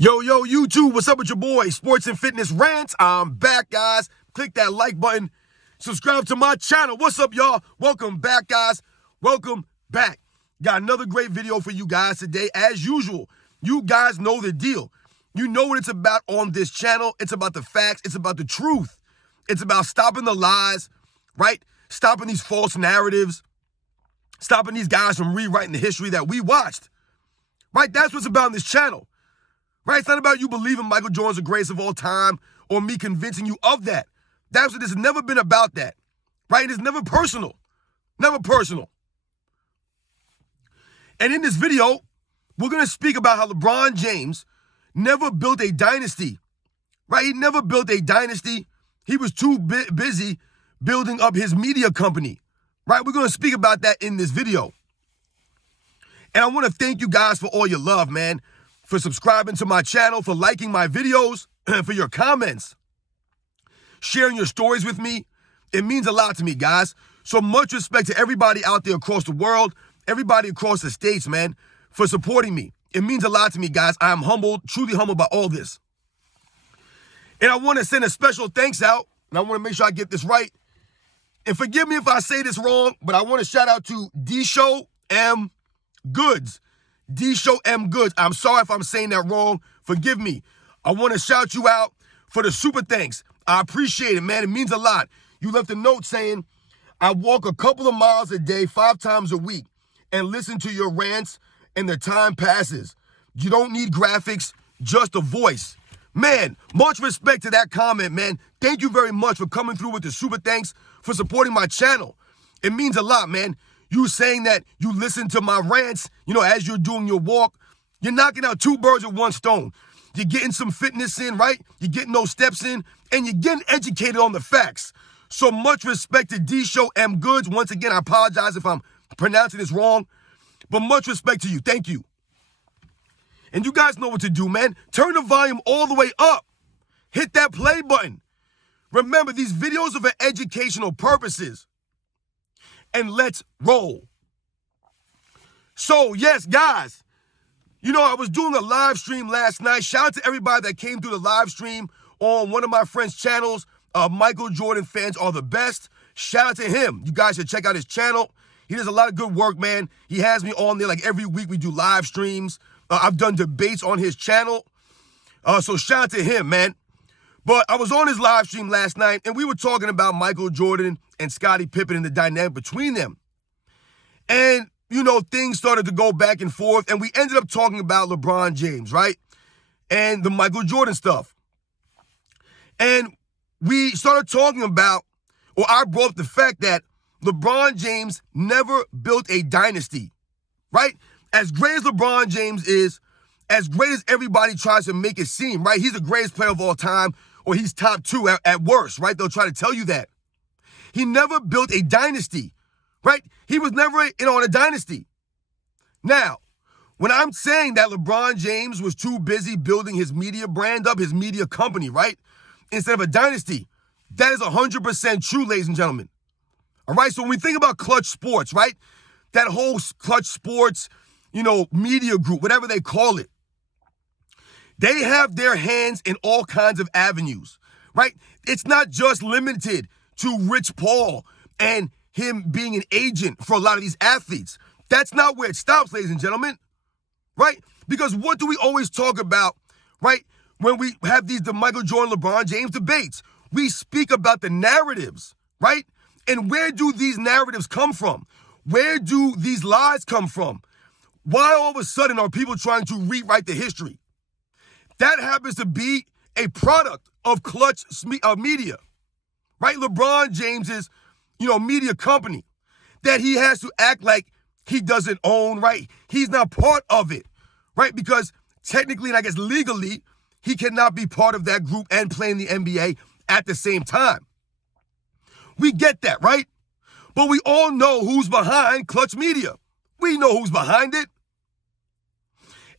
Yo, YouTube, what's up with your boy? Sports and Fitness Rants. I'm back, guys. Click that like button. Subscribe to my channel. What's up, y'all? Welcome back, guys. Welcome back. Got another great video for you guys today. As usual, you guys know the deal. You know what it's about on this channel. It's about the facts. It's about the truth. It's about stopping the lies, right? Stopping these false narratives. Stopping these guys from rewriting the history that we watched, right? That's what's about on this channel. Right? It's not about you believing Michael Jordan's the greatest of all time or me convincing you of that. That's what it's never been about that. Right? It's never personal. Never personal. And in this video, we're going to speak about how LeBron James never built a dynasty. Right? He never built a dynasty. He was too busy building up his media company. Right? We're going to speak about that in this video. And I want to thank you guys for all your love, man. For subscribing to my channel, for liking my videos, for your comments, sharing your stories with me. It means a lot to me, guys. So much respect to everybody out there across the world, everybody across the states, man, for supporting me. It means a lot to me, guys. I am humbled, truly humbled by all this. And I want to send a special thanks out, and I want to make sure I get this right. And forgive me if I say this wrong, but I want to shout out to D-Show M. Goods. D-Show M. Goods. I'm sorry if I'm saying that wrong. Forgive me. I want to shout you out for the super thanks. I appreciate it, man. It means a lot. You left a note saying, I walk a couple of miles a day, 5 times a week, and listen to your rants, and the time passes. You don't need graphics, just a voice. Man, much respect to that comment, man. Thank you very much for coming through with the super thanks, for supporting my channel. It means a lot, man. You saying that you listen to my rants, as you're doing your walk, you're knocking out 2 birds with 1 stone. You're getting some fitness in, right? You're getting those steps in, and you're getting educated on the facts. So much respect to D-Show M. Goods. Once again, I apologize if I'm pronouncing this wrong, but much respect to you. Thank you. And you guys know what to do, man. Turn the volume all the way up. Hit that play button. Remember, these videos are for educational purposes. And let's roll. So, yes, guys, I was doing a live stream last night. Shout out to everybody that came through the live stream on one of my friend's channels. Michael Jordan fans are the best. Shout out to him. You guys should check out his channel. He does a lot of good work, man. He has me on there like every week. We do live streams. I've done debates on his channel. So shout out to him, man. But I was on his live stream last night, and we were talking about Michael Jordan and Scottie Pippen and the dynamic between them. And, things started to go back and forth, and we ended up talking about LeBron James, right? And the Michael Jordan stuff. And we started talking about, or I brought up the fact that LeBron James never built a dynasty, right? As great as LeBron James is, as great as everybody tries to make it seem, right? He's the greatest player of all time, or he's top 2 at worst, right? They'll try to tell you that. He never built a dynasty, right? He was never on a dynasty. Now, when I'm saying that LeBron James was too busy building his media brand up, his media company, right? Instead of a dynasty, that is 100% true, ladies and gentlemen. All right, so when we think about Clutch Sports, right? That whole Clutch Sports, media group, whatever they call it, they have their hands in all kinds of avenues, right? It's not just limited to Rich Paul and him being an agent for a lot of these athletes. That's not where it stops, ladies and gentlemen, right? Because what do we always talk about, right? When we have the Michael Jordan, LeBron James debates, we speak about the narratives, right? And where do these narratives come from? Where do these lies come from? Why all of a sudden are people trying to rewrite the history? That happens to be a product of Clutch Media, right? LeBron James's, media company that he has to act like he doesn't own, right? He's not part of it, right? Because technically, and I guess legally, he cannot be part of that group and play in the NBA at the same time. We get that, right? But we all know who's behind Clutch Media. We know who's behind it.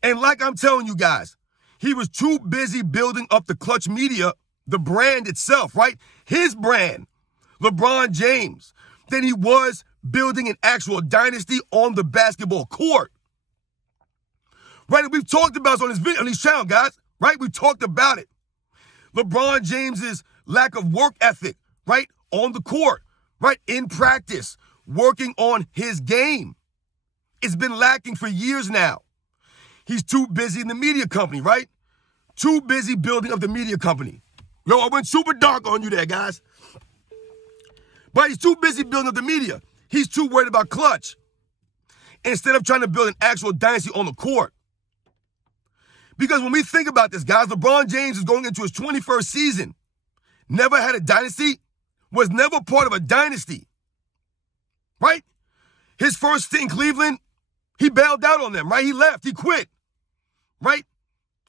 And like I'm telling you guys, he was too busy building up the Clutch Media, the brand itself, right? His brand, LeBron James, than he was building an actual dynasty on the basketball court. Right? And we've talked about this on this channel, guys. right? We talked about it. LeBron James's lack of work ethic, right? On the court, right? In practice, working on his game. It's been lacking for years now. He's too busy in the media company, right? Too busy building up the media company. Yo, I went super dark on you there, guys. But he's too busy building up the media. He's too worried about clutch instead of trying to build an actual dynasty on the court. Because when we think about this, guys, LeBron James is going into his 21st season. Never had a dynasty, was never part of a dynasty, right? His first stint in Cleveland, he bailed out on them, right? He left, he quit, right?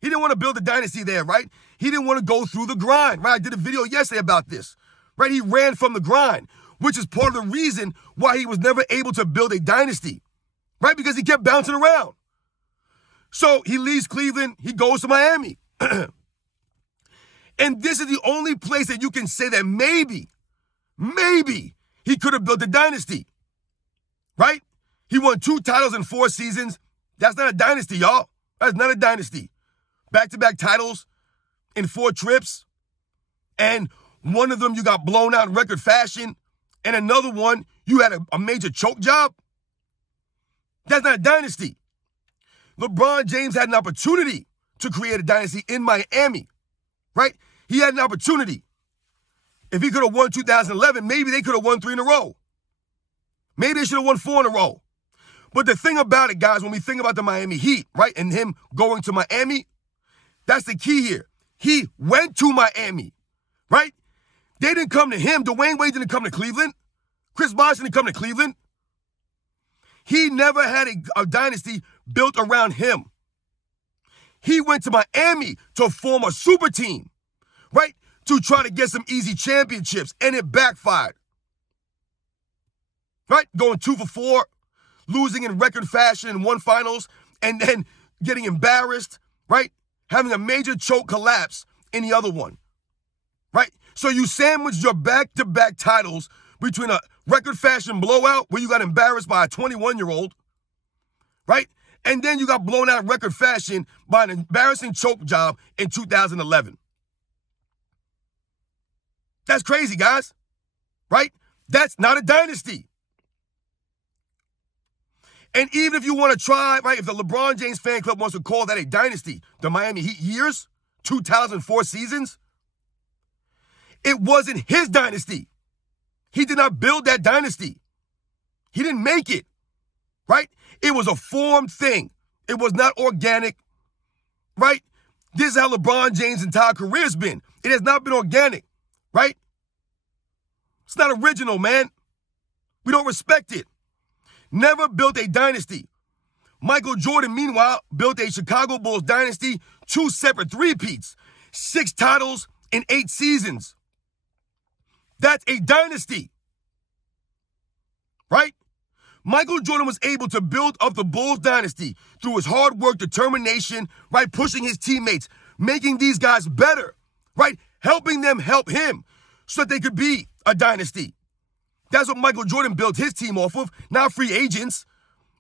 He didn't want to build a dynasty there, right? He didn't want to go through the grind, right? I did a video yesterday about this, right? He ran from the grind, which is part of the reason why he was never able to build a dynasty, right? Because he kept bouncing around. So he leaves Cleveland, he goes to Miami. And this is the only place that you can say that maybe he could have built a dynasty, right? He won 2 titles in 4 seasons. That's not a dynasty, y'all. That's not a dynasty. Back-to-back titles in 4 trips. And one of them you got blown out in record fashion. And another one, you had a major choke job. That's not a dynasty. LeBron James had an opportunity to create a dynasty in Miami, right? He had an opportunity. If he could have won 2011, maybe they could have won 3 in a row. Maybe they should have won 4 in a row. But the thing about it, guys, when we think about the Miami Heat, right, and him going to Miami, that's the key here. He went to Miami, right? They didn't come to him. Dwayne Wade didn't come to Cleveland. Chris Bosh didn't come to Cleveland. He never had a dynasty built around him. He went to Miami to form a super team, right? To try to get some easy championships, and it backfired. Right? Going 2 for 4, losing in record fashion in 1 finals, and then getting embarrassed, right? Having a major choke collapse in the other one, right? So you sandwiched your back-to-back titles between a record fashion blowout where you got embarrassed by a 21-year-old, right? And then you got blown out in record fashion by an embarrassing choke job in 2011. That's crazy, guys, right? That's not a dynasty. And even if you want to try, right, if the LeBron James fan club wants to call that a dynasty, the Miami Heat years, 2 titles in 4 seasons, it wasn't his dynasty. He did not build that dynasty. He didn't make it, right? It was a formed thing. It was not organic, right? This is how LeBron James' entire career has been. It has not been organic, right? It's not original, man. We don't respect it. Never built a dynasty. Michael Jordan, meanwhile, built a Chicago Bulls dynasty, 2 separate three-peats, 6 titles in 8 seasons. That's a dynasty, right? Michael Jordan was able to build up the Bulls dynasty through his hard work, determination, right? Pushing his teammates, making these guys better, right? Helping them help him so that they could be a dynasty. That's what Michael Jordan built his team off of, not free agents,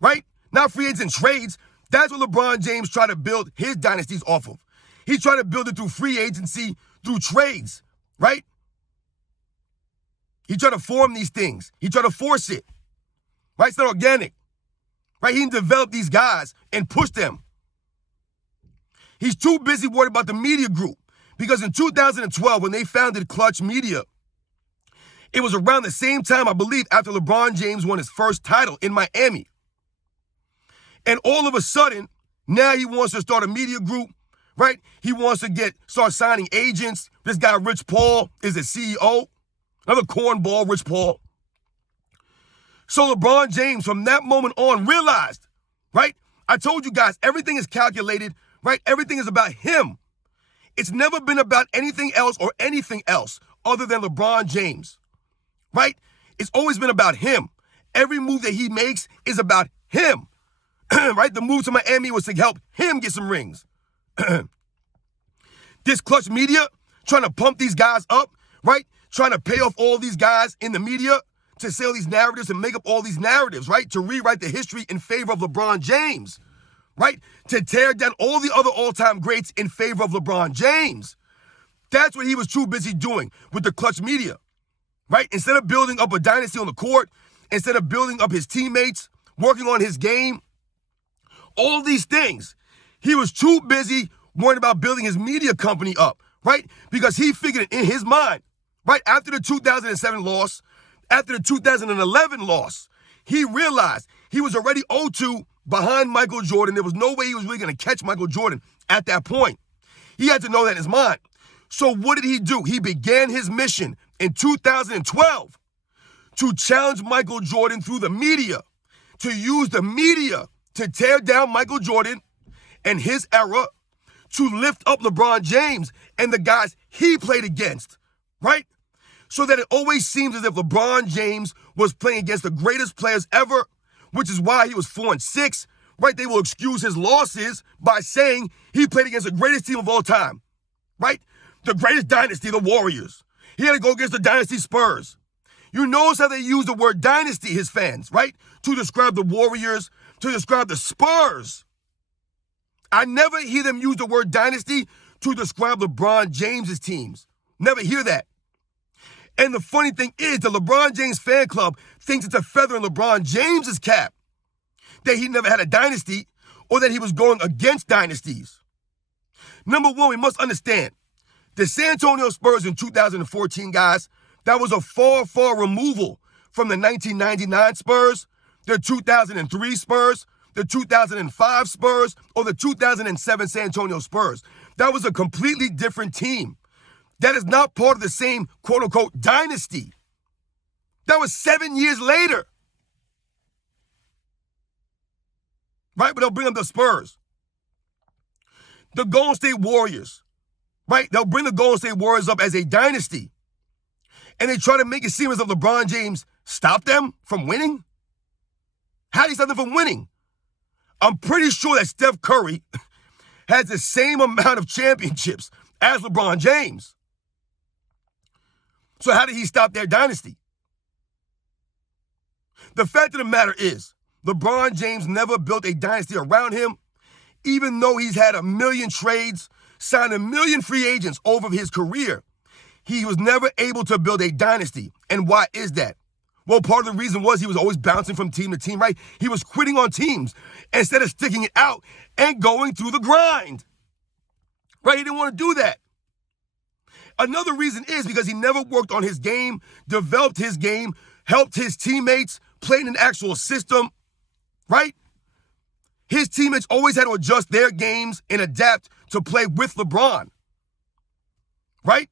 right? Not free agents and trades. That's what LeBron James tried to build his dynasties off of. He tried to build it through free agency, through trades, right? He tried to form these things. He tried to force it, right? It's not organic, right? He didn't develop these guys and push them. He's too busy worried about the media group because in 2012, when they founded Clutch Media, it was around the same time, I believe, after LeBron James won his first title in Miami. And all of a sudden, now he wants to start a media group, right? He wants to start signing agents. This guy, Rich Paul, is the CEO. Another cornball, Rich Paul. So LeBron James, from that moment on, realized, right? I told you guys, everything is calculated, right? Everything is about him. It's never been about anything else or anything else other than LeBron James. Right? It's always been about him. Every move that he makes is about him. Right? The move to Miami was to help him get some rings. This Clutch Media, trying to pump these guys up, right? Trying to pay off all these guys in the media to sell these narratives and make up all these narratives, right? To rewrite the history in favor of LeBron James, right? To tear down all the other all-time greats in favor of LeBron James. That's what he was too busy doing with the clutch media, right? Instead of building up a dynasty on the court, instead of building up his teammates, working on his game, all these things, he was too busy worrying about building his media company up, right? Because he figured in his mind, right, after the 2007 loss, after the 2011 loss, he realized he was already 0-2 behind Michael Jordan. There was no way he was really going to catch Michael Jordan at that point. He had to know that in his mind. So what did he do? He began his mission in 2012 to challenge Michael Jordan through the media, to use the media to tear down Michael Jordan and his era, to lift up LeBron James and the guys he played against, right? So that it always seems as if LeBron James was playing against the greatest players ever, which is why he was 4-6, right? They will excuse his losses by saying he played against the greatest team of all time, right? The greatest dynasty, the Warriors. He had to go against the Dynasty Spurs. You notice how they use the word dynasty, his fans, right? To describe the Warriors, to describe the Spurs. I never hear them use the word dynasty to describe LeBron James's teams. Never hear that. And the funny thing is, the LeBron James fan club thinks it's a feather in LeBron James's cap that he never had a dynasty or that he was going against dynasties. Number one, we must understand, the San Antonio Spurs in 2014, guys, that was a far, far removal from the 1999 Spurs, the 2003 Spurs, the 2005 Spurs, or the 2007 San Antonio Spurs. That was a completely different team. That is not part of the same quote-unquote dynasty. That was 7 years later. Right? But they'll bring up the Spurs. The Golden State Warriors. Right? They'll bring the Golden State Warriors up as a dynasty. And they try to make it seem as if LeBron James stopped them from winning. How did he stop them from winning? I'm pretty sure that Steph Curry has the same amount of championships as LeBron James. So how did he stop their dynasty? The fact of the matter is, LeBron James never built a dynasty around him, even though he's had 1 million trades, signed 1 million free agents over his career. He was never able to build a dynasty. And why is that? Well, part of the reason was he was always bouncing from team to team, right? He was quitting on teams instead of sticking it out and going through the grind. Right? He didn't want to do that. Another reason is because he never worked on his game, developed his game, helped his teammates, played in an actual system, right? His teammates always had to adjust their games and adapt to play with LeBron, right?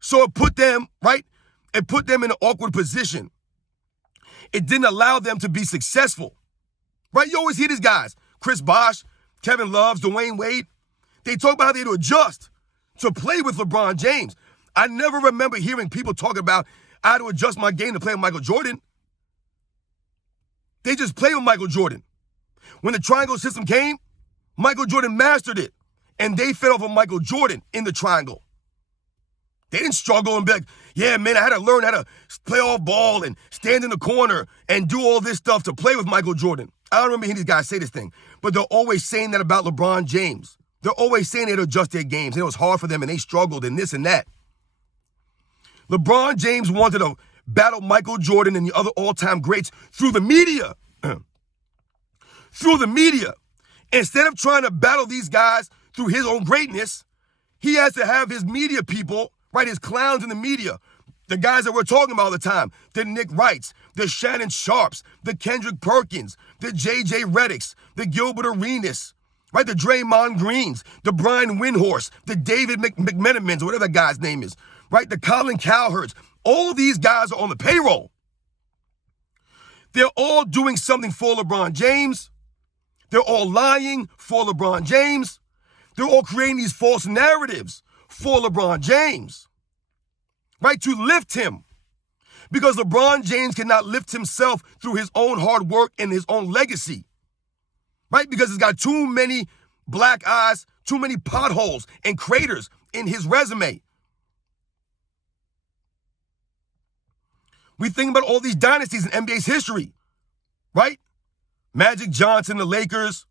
So it put them, right? It put them in an awkward position. It didn't allow them to be successful, right? You always hear these guys, Chris Bosh, Kevin Love, Dwayne Wade. They talk about how they had to adjust to play with LeBron James. I never remember hearing people talk about, I had to adjust my game to play with Michael Jordan. They just played with Michael Jordan. When the triangle system came, Michael Jordan mastered it, and they fed off of Michael Jordan in the triangle. They didn't struggle and be like, yeah, man, I had to learn how to play off ball and stand in the corner and do all this stuff to play with Michael Jordan. I don't remember hearing these guys say this thing, but they're always saying that about LeBron James. They're always saying they had to adjust their games, and it was hard for them, and they struggled, and this and that. LeBron James wanted to battle Michael Jordan and the other all-time greats through the media. Through the media. Instead of trying to battle these guys through his own greatness, he has to have his media people, right, his clowns in the media, the guys that we're talking about all the time, the Nick Wrights, the Shannon Sharps, the Kendrick Perkins, the J.J. Redicks, the Gilbert Arenas, right, the Draymond Greens, the Brian Windhorst, the David McMenamins, or whatever that guy's name is, right, the Colin Cowherds. All these guys are on the payroll. They're all doing something for LeBron James. They're all lying for LeBron James. They're all creating these false narratives for LeBron James, right, to lift him. Because LeBron James cannot lift himself through his own hard work and his own legacy, right, because he's got too many black eyes, too many potholes and craters in his resume. We think about all these dynasties in NBA's history, right? Magic Johnson, the Lakers,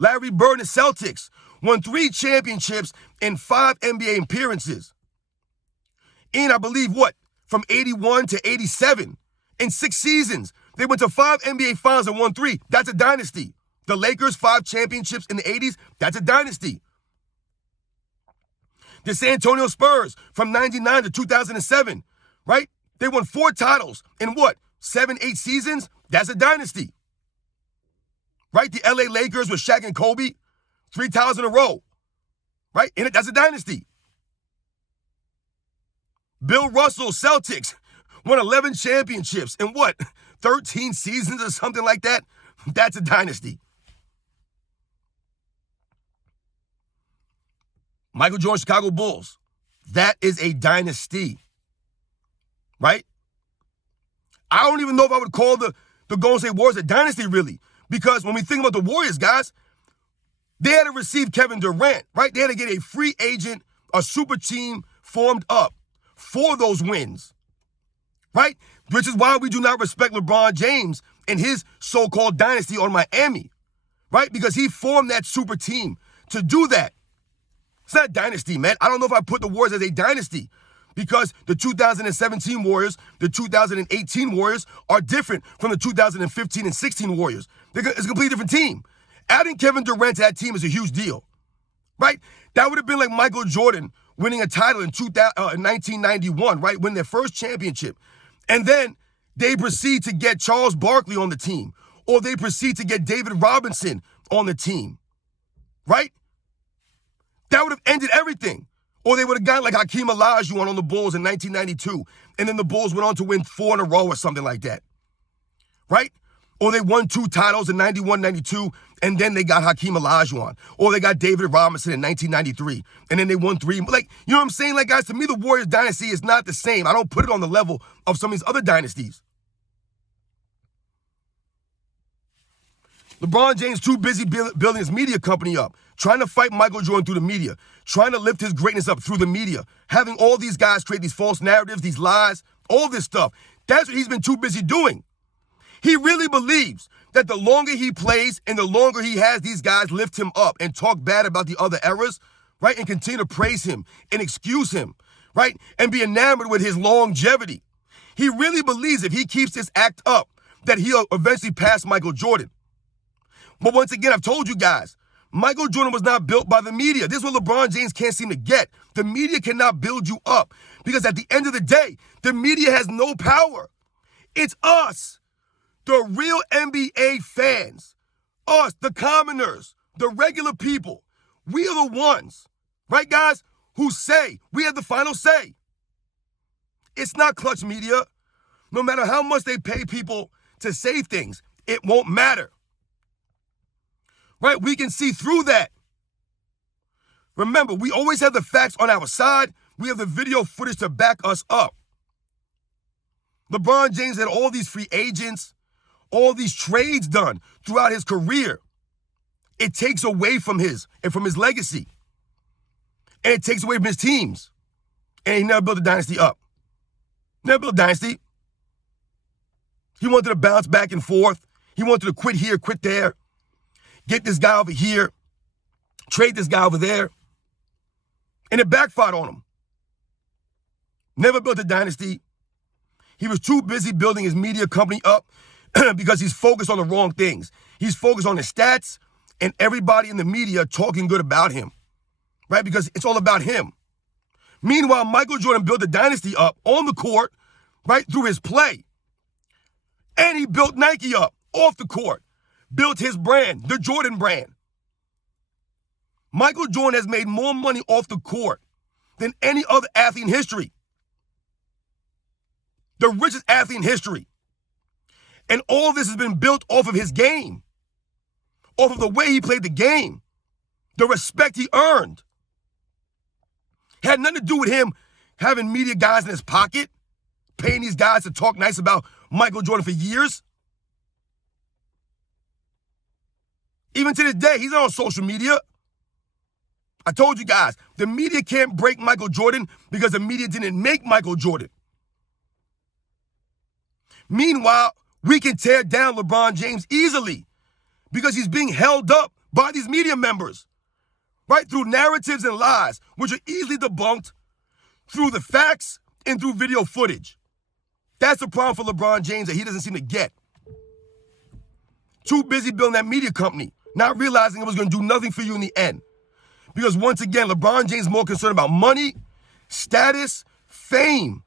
Larry Bird and the Celtics won 3 championships in 5 NBA appearances. In, I believe, from 81 to 87. In 6 seasons, they went to 5 NBA finals and won 3. That's a dynasty. The Lakers, 5 championships in the 80s. That's a dynasty. The San Antonio Spurs from 99 to 2007, right? They won 4 titles in 7, 8 seasons? That's a dynasty. Right? The LA Lakers with Shaq and Kobe, 3 titles in a row. Right? And that's a dynasty. Bill Russell, Celtics, won 11 championships in 13 seasons or something like that? That's a dynasty. Michael Jordan, Chicago Bulls. That is a dynasty. Right? I don't even know if I would call the Golden State Warriors a dynasty, really. Because when we think about the Warriors, guys, they had to receive Kevin Durant, right? They had to get a free agent, a super team formed up for those wins, right? Which is why we do not respect LeBron James and his so-called dynasty on Miami, right? Because he formed that super team to do that. It's not a dynasty, man. I don't know if I put the Warriors as a dynasty because the 2017 Warriors, the 2018 Warriors are different from the 2015 and 16 Warriors. It's a completely different team. Adding Kevin Durant to that team is a huge deal, right? That would have been like Michael Jordan winning a title in 1991, right? Winning their first championship. And then they proceed to get Charles Barkley on the team, or they proceed to get David Robinson on the team, right? That would have ended everything. Or they would have gotten like Hakeem Olajuwon on the Bulls in 1992, and then the Bulls went on to win 4 in a row or something like that, right? Or they won 2 titles in 91, 92, and then they got Hakeem Olajuwon. Or they got David Robinson in 1993, and then they won 3. Like, you know what I'm saying? Like, guys, to me, the Warriors dynasty is not the same. I don't put it on the level of some of these other dynasties. LeBron James too busy building his media company up, trying to fight Michael Jordan through the media, trying to lift his greatness up through the media, having all these guys create these false narratives, these lies, all this stuff. That's what he's been too busy doing. He really believes that the longer he plays and the longer he has these guys lift him up and talk bad about the other eras, right, and continue to praise him and excuse him, right, and be enamored with his longevity. He really believes if he keeps this act up that he'll eventually pass Michael Jordan. But once again, I've told you guys, Michael Jordan was not built by the media. This is what LeBron James can't seem to get. The media cannot build you up because at the end of the day, the media has no power. It's us, the real NBA fans, us, the commoners, the regular people. We are the ones, right, guys, who say we have the final say. It's not Clutch Media. No matter how much they pay people to say things, it won't matter. Right? We can see through that. Remember, we always have the facts on our side. We have the video footage to back us up. LeBron James had all these free agents, all these trades done throughout his career. It takes away from his legacy. And it takes away from his teams. And he never built a dynasty up. Never built a dynasty. He wanted to bounce back and forth. He wanted to quit here, quit there. Get this guy over here, trade this guy over there, and it backfired on him. Never built a dynasty. He was too busy building his media company up because he's focused on the wrong things. He's focused on his stats and everybody in the media talking good about him, right? Because it's all about him. Meanwhile, Michael Jordan built a dynasty up on the court, right, through his play. And he built Nike up off the court. Built his brand, the Jordan brand. Michael Jordan has made more money off the court than any other athlete in history. The richest athlete in history. And all this has been built off of his game. Off of the way he played the game. The respect he earned. Had nothing to do with him having media guys in his pocket, paying these guys to talk nice about Michael Jordan for years. Even to this day, he's not on social media. I told you guys, the media can't break Michael Jordan because the media didn't make Michael Jordan. Meanwhile, we can tear down LeBron James easily because he's being held up by these media members, right? Through narratives and lies, which are easily debunked through the facts and through video footage. That's the problem for LeBron James that he doesn't seem to get. Too busy building that media company, not realizing it was going to do nothing for you in the end. Because once again, LeBron James is more concerned about money, status, fame,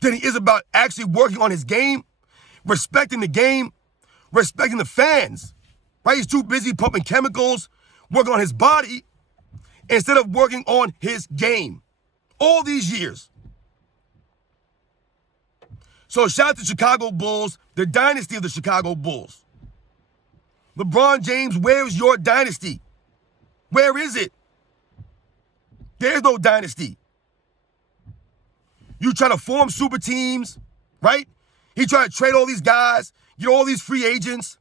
than he is about actually working on his game, respecting the game, respecting the fans, right? He's too busy pumping chemicals, working on his body, instead of working on his game. All these years. So shout out to Chicago Bulls, the dynasty of the Chicago Bulls. LeBron James, where's your dynasty? Where is it? There's no dynasty. You try to form super teams, right? He tried to trade all these guys, get all these free agents.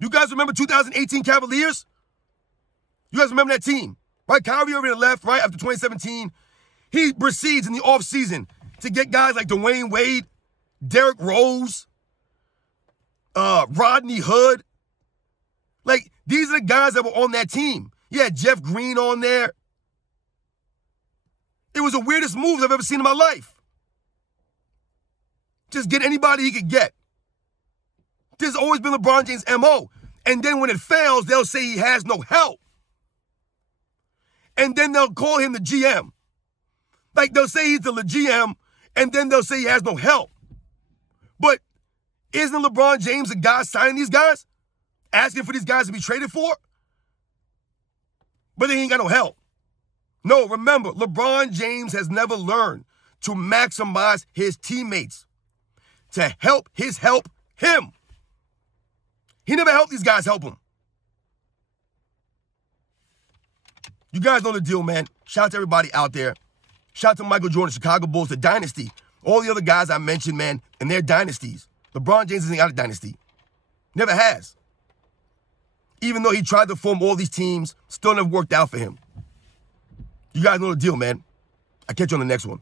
You guys remember 2018 Cavaliers? You guys remember that team, right? Kyrie Irving left, right, after 2017. He proceeds in the offseason to get guys like Dwayne Wade, Derrick Rose, Rodney Hood. Like, these are the guys that were on that team. You had Jeff Green on there. It was the weirdest moves I've ever seen in my life. Just get anybody he could get. This has always been LeBron James' MO. And then when it fails, they'll say he has no help. And then they'll call him the GM. Like, they'll say he's the GM, and then they'll say he has no help. But isn't LeBron James the guy signing these guys? Asking for these guys to be traded for? But they ain't got no help. No, remember, LeBron James has never learned to maximize his teammates, to help him. He never helped these guys help him. You guys know the deal, man. Shout out to everybody out there. Shout out to Michael Jordan, Chicago Bulls, the dynasty. All the other guys I mentioned, man, and their dynasties. LeBron James isn't got a dynasty. Never has. Even though he tried to form all these teams, still never worked out for him. You guys know the deal, man. I'll catch you on the next one.